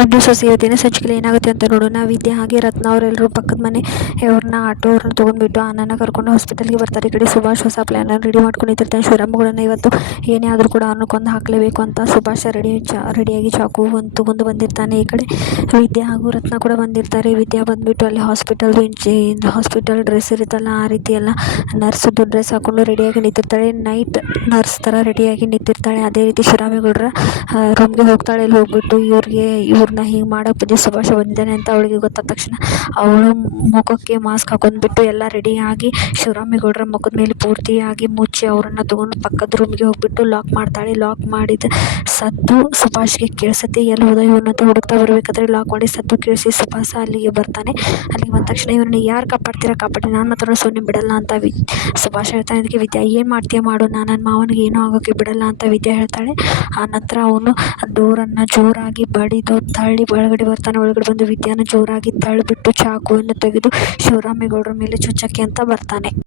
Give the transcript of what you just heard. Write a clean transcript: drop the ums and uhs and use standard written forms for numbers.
ಒಂದು ಸೊಸೆ ಇವತ್ತಿನ ಸಂಚಿಕೆಯಲ್ಲಿ ಏನಾಗುತ್ತೆ ಅಂತ ನೋಡೋಣ. ವಿದ್ಯಾ ಹಾಗೆ ರತ್ನ ಅವರೆಲ್ಲರೂ ಪಕ್ಕದ ಮನೆ ಅವ್ರನ್ನ ಆಟೋ ಅವ್ರನ್ನ ತೊಗೊಂಡ್ಬಿಟ್ಟು ಅಣ್ಣನ ಕರ್ಕೊಂಡು ಹಾಸ್ಪಿಟಲ್ಗೆ ಬರ್ತಾರೆ. ಈ ಕಡೆ ಸುಭಾಷ್ ಹೊಸ ಪ್ಲಾನ್ ರೆಡಿ ಮಾಡ್ಕೊಂಡಿರ್ತಾನೆ. ಶಿವರಾಮಗಳನ್ನ ಇವತ್ತು ಏನೇ ಆದರೂ ಕೂಡ ಅವ್ರನ್ನ ಕೊಂದು ಹಾಕಲೇಬೇಕು ಅಂತ ಸುಭಾಷ್ ರೆಡಿಯಾಗಿ ಚಾಕು ತಗೊಂಡು ಬಂದಿರ್ತಾನೆ. ಈ ಕಡೆ ವಿದ್ಯಾ ಹಾಗೂ ರತ್ನ ಕೂಡ ಬಂದಿರ್ತಾರೆ. ವಿದ್ಯಾ ಬಂದ್ಬಿಟ್ಟು ಅಲ್ಲಿ ಹಾಸ್ಪಿಟಲ್ ಡ್ರೆಸ್ ಇರುತ್ತಲ್ಲ ಆ ರೀತಿ ಎಲ್ಲ ನರ್ಸ್ದು ಡ್ರೆಸ್ ಹಾಕೊಂಡು ರೆಡಿಯಾಗಿ ನಿಂತಿರ್ತಾಳೆ. ನೈಟ್ ನರ್ಸ್ ಥರ ರೆಡಿಯಾಗಿ ನಿಂತಿರ್ತಾಳೆ. ಅದೇ ರೀತಿ ಶಿವರಾಮೇಗೌಡರ ರೂಮ್ಗೆ ಹೋಗ್ತಾಳೆ. ಇಲ್ಲಿ ಹೋಗ್ಬಿಟ್ಟು ಇವ್ರನ್ನ ಹಿಂಗೆ ಮಾಡೋಕ್ಕೆ ಸುಭಾಷ ಬಂದಿದ್ದಾನೆ ಅಂತ ಅವಳಿಗೆ ಗೊತ್ತಾದ ತಕ್ಷಣ ಅವಳು ಮುಖಕ್ಕೆ ಮಾಸ್ಕ್ ಹಾಕೊಂಡ್ಬಿಟ್ಟು ಎಲ್ಲ ರೆಡಿಯಾಗಿ ಶಿವರಾಮೇಗೌಡರ ಮುಖದ ಮೇಲೆ ಪೂರ್ತಿಯಾಗಿ ಮುಚ್ಚಿ ಅವರನ್ನು ತೊಗೊಂಡು ಪಕ್ಕದ ರೂಮ್ಗೆ ಹೋಗ್ಬಿಟ್ಟು ಲಾಕ್ ಮಾಡ್ತಾಳೆ. ಲಾಕ್ ಮಾಡಿದ ಸದ್ದು ಸುಭಾಷ್ಗೆ ಕೇಳಿಸುತ್ತೆ. ಎಲ್ಲಿ ಹೋದ ಇವನ್ನ ಅಂತ ಹುಡುಕ್ತಾ ಬರಬೇಕಾದ್ರೆ ಲಾಕ್ ಮಾಡಿ ಸದ್ದು ಕೇಳಿಸಿ ಸುಭಾಷ ಅಲ್ಲಿಗೆ ಬರ್ತಾನೆ. ಅಲ್ಲಿಗೆ ಬಂದ ತಕ್ಷಣ ಇವ್ರನ್ನ ಯಾರು ಕಾಪಾಡಿ ನಾನು ಮಾತ್ರ ಸುಮ್ಮನೆ ಬಿಡಲ್ಲ ಅಂತ ಸುಭಾಷ್ ಹೇಳ್ತಾನೆ. ಅದಕ್ಕೆ ವಿದ್ಯಾ ಏನು ಮಾಡ್ತೀಯ ಮಾಡು, ನಾನು ನನ್ನ ಮಾವನಿಗೆ ಏನೂ ಆಗೋಕ್ಕೆ ಬಿಡಲ್ಲ ಅಂತ ವಿದ್ಯಾ ಹೇಳ್ತಾಳೆ. ಆ ನಂತರ ಅವನು ಡೋರನ್ನು ಜೋರಾಗಿ ಬಡಿದು ತಳ್ಳಿ ಒಳಗಡೆ ಬರ್ತಾನೆ. ಒಳಗಡೆ ಬಂದು ವಿದ್ಯಾನ ಜೋರಾಗಿ ತಳ್ಳಿಬಿಟ್ಟು ಚಾಕುವನ್ನು ತೆಗೆದು ಶಿವರಾಮೇಗೌಡರ ಮೇಲೆ ಚುಚ್ಚಕ್ಕೆ ಅಂತ ಬರ್ತಾನೆ.